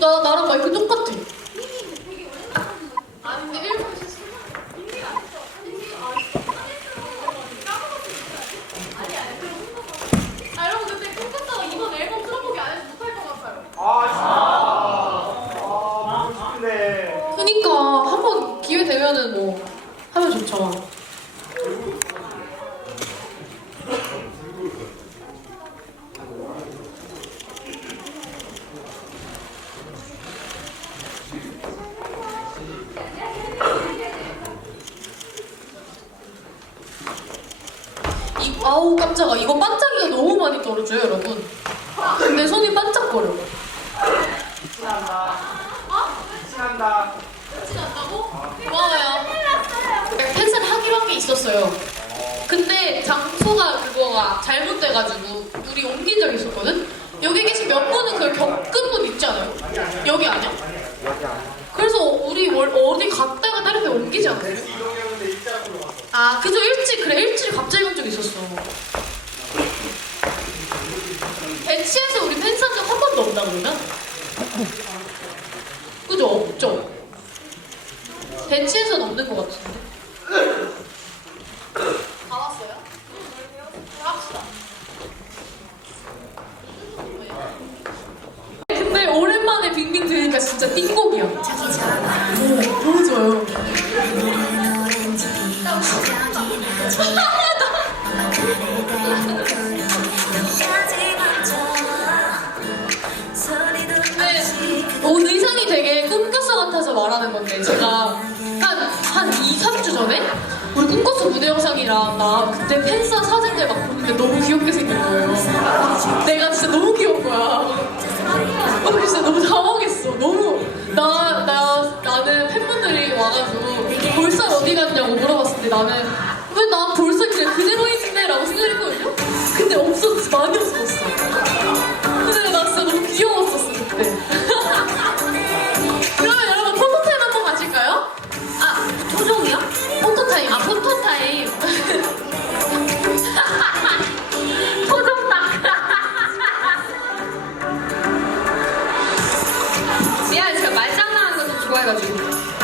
나, 나랑 마이크 똑같아. 아니, 근데 일본 아, 여러분, 근데 콘서트가 이번 앨범 틀어보기 안 해서 못할 것 같아요. 아, 보고 싶은데. 그니까, 한번 기회 되면은 뭐, 하면 좋죠. 이, 아우 깜짝아 이거 반짝이가 너무 많이 떨어져요 여러분 내 손이 반짝거려 신난다. 신난다. 친한다고? 고마워요 팬사를 하기로 한 게 있었어요 근데 장소가 그거가 잘못돼가지고 우리 옮긴 적이 있었거든? 여기 계신 몇 분은 그걸 겪은 분 있지 않아요? 여기 아니야? 여기 아니야. 그래서 우리 월- 어디 갔다가 다른 데 옮기지 않았어요? 아 그죠 일찍 그래 일찍 갑자기 간 적이 있었어. 배치에서 우리 팬 산 적 한 번도 없나 그러면? 그죠? 없죠? 배치에서는 없는 것 같은데? 다 왔어요? 합시다 의상이 되게 꿈꿔서 같아서 말하는 건데 제가 한, 한 2, 3주 전에 우리 꿈꿔서 무대 영상이랑 나 그때 팬사 사진들 막 보는데 너무 귀엽게 생긴 거예요. 내가 진짜 너무 귀여운 거야. 어, 그래서 진짜 너무 당황했어. 너무 나, 나, 나는 팬분들이 와가지고 볼살 어디 갔냐고 물어봤을 때 나는 왜나 볼살 그냥 그대로 있네? 라고 생각했거든요? 근데 없었어. 많이 없었어 怪了兄弟